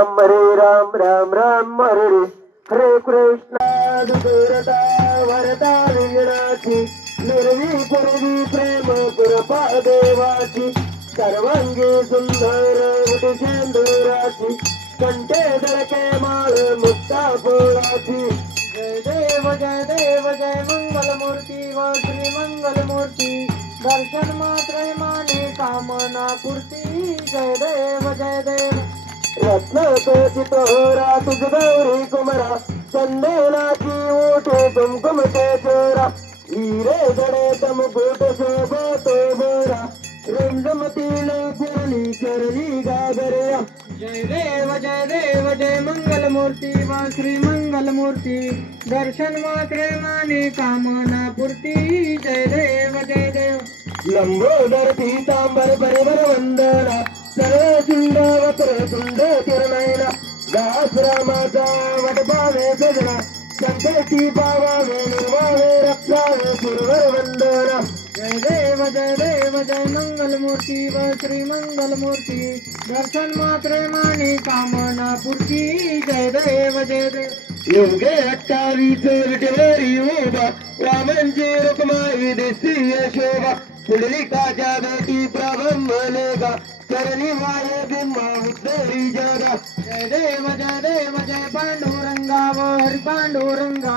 राम हरे राम राम राम हरे रे. हरे कृष्ण वरदा विघ्नाची निर्वी पूर्वी प्रेम कृपा देवाची सर्वांगी सुंदर उटी सिंदुराची दळके माळ मुक्ता पोळाची. जय देव जय देव जय मंगल मूर्ती व श्री मंगल मूर्ती दर्शन मात्र माने कामना पूर्ती. जय जय देव रत्न कोचित होरा तुझ गौरी कुमरा चंदनाची ओठे कुमकुम ते चोरा. हिरे जडे शोभा तो बोरा. रुंदमतील चरणी चरणी गागरया जय देव जय देव जय मंगल मूर्ती वा श्री मंगल मूर्ती दर्शन मात्रे माने कामना पूर्ती जय देव जय देव. लंबोदर पीतांबर बरोबर वंदना सर्व सुंद वक्र सुंद किरणैना दास रामाचा वटपावे सजना संकटी पावावे निर्वावे रक्षावे सुरवर वंदना. जय देव जय देव जय मंगल मूर्ती व श्री मंगल मूर्ती दर्शन मात्र माने कामना पूर्ती. जय देव जय देव. योगे अठ्ठावीस विटेवरी उभा रामांची रुक्माई दिसती शोभा पुंडलिकाच्या बेटी प्रबंधलेगा चरणी माये बिंबा उत्तरी जगा. जय देव जय देव जय पांडुरंगा व हरी पांडुरंगा.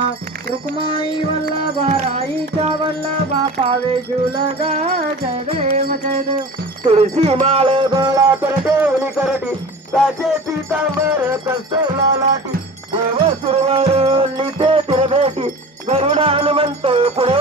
रुक्माई वल्लभा राईच्या वल्लभा पावे जुलगा जय देव जय देव. तुळशी माळ गोळा कर ठेवली करटी काचे पितांबर कस्तला लाटी. देव सुरवर लिथे तिरबेटी गरुडा हनुमंत पुढे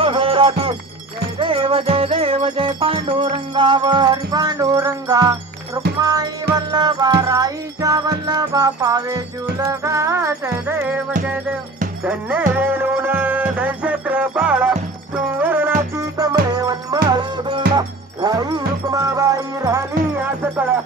वल्लभा पावे जुलगा जय देव जय देव धन्य वेणून धनक्षेत्र बाळा सुवर्णाची कमळे वनमाळी बिळा राई रुक्माबाई राहिली आज कळा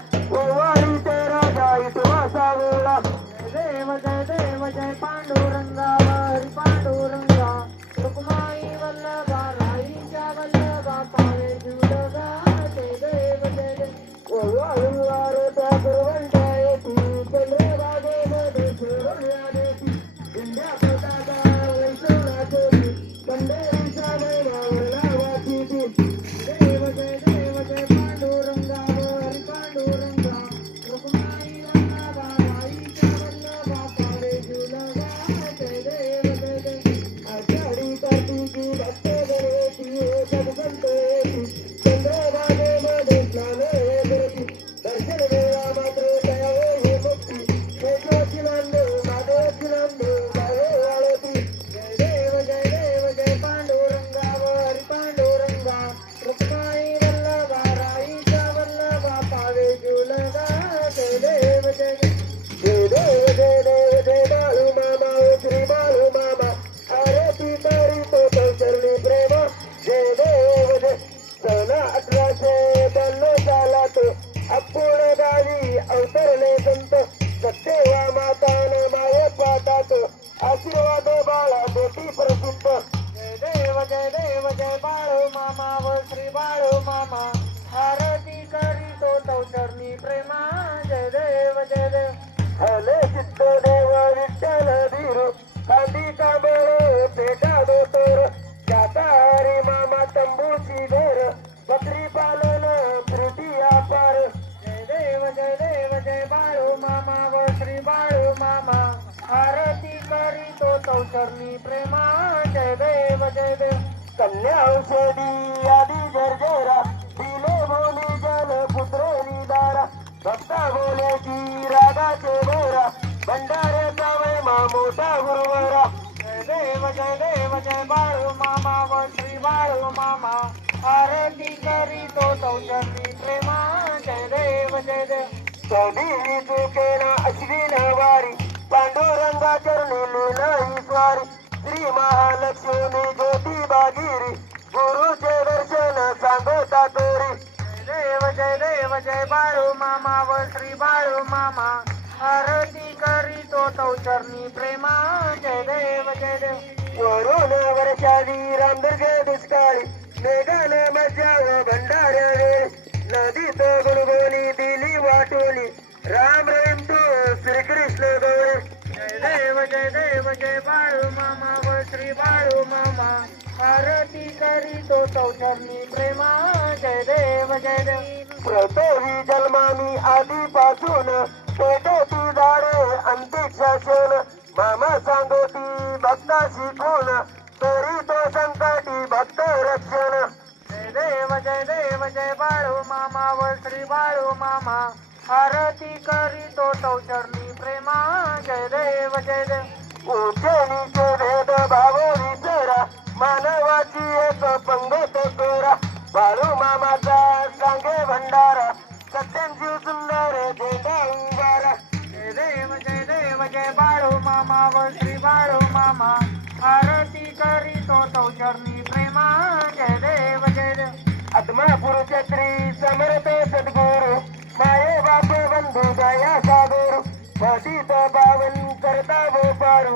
प्रेमा जय देव जय देव हले सिद्ध देव विठ्ठल धीरू कांदी कांबळे पेटा दोतर जाता हरी मामा तंबूची घर बकरी पालन प्रीती अपार जय देव जय देव जय बाळू मामा व श्री बाळू मामा आरती करीतो तो प्रेमा जय देव जय देव कन्या औषधी आदी जर्जरा भक्ता बोल्याची रागाचे बोरा भंडाऱ्याचा वैमा मोठा गुरुवरा। जय देव जय देव, जय बाळू मामा व श्री बाळू मामा। आरती करीतो तो चरणी प्रेमा। जय देव जय देव। कधी चुकेना अश्विन वारी, पांडुरंगा चरणी लिहिलं स्वारी। श्री महालक्ष्मी ज्योती बागिरी गुरुचे दर्शन सांगता तोरी जय देव जय बाळू मामा व श्री बाळू मामा. आरती करीतो तो चरणी प्रेमा. जय देव जय देव. वरून वर्षाली रामदुर्गे दुष्काळी. मेघाने मजाव भंडाऱ्या वेळी. नदी तो गुणगोणी दिली वाटोली. राम रेम तो श्रीकृष्ण गौरी. जय देव जय देव जय बाळू मामा व श्री बाळू मामा. आरती करीतो तो चरणी प्रेमा. जय देव जय देव. पृथ्वी जन्मानी आधीपासून पेटती झाडे शासन मामा सांगोती भक्ता शिकून तरी तो संकटी भक्त रक्षण. जय देव जय देव जय बाळू मामा व श्री बाळू मामा. आरती करी तो चौचरणी प्रेमा. जय देव जय देव. उज्जैनीचे भेद भाव चौचरणी प्रेमा जय देव जय देव आत्मापुर छत्री समर्थ सद्गुरु. माये बाप बंधू दया सागुरु पतित पावन करता वो पारू.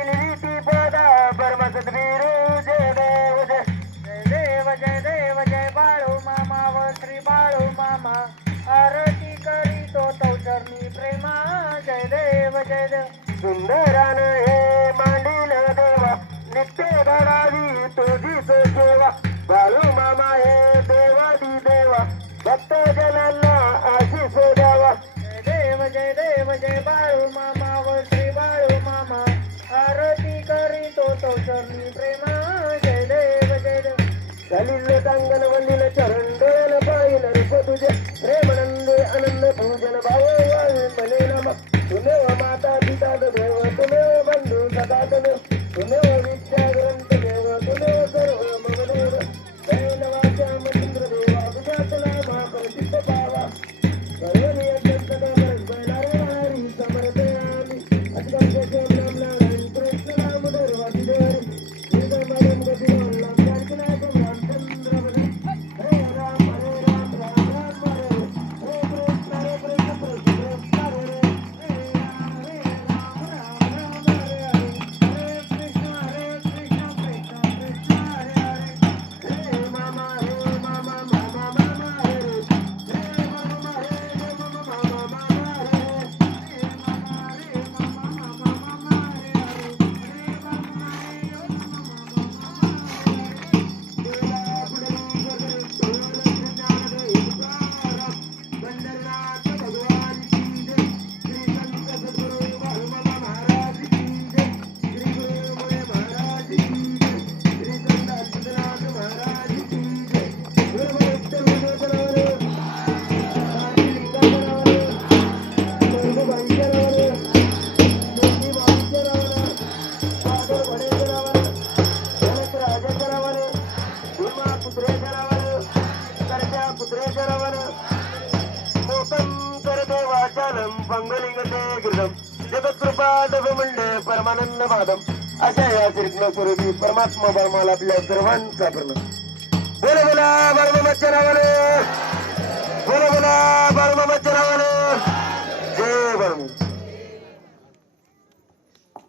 इलवीती पदा परम सद्गुरु जय देव जय जय देव जय देव जय बाळू मामा व श्री बाळू मामा. आरती करी तो चौचरणी प्रेमा जय देव जय देव सुंदरान हे मांडील देवा. नित्य घडावी परमानंद माधव. अशा या श्रीकृष्ण स्वरूपी परमात्मा परमाला आपल्या सर्वांचा प्रण बोल बोला बर्म नावाने. बोल बोला बर्म नावाने. जय परम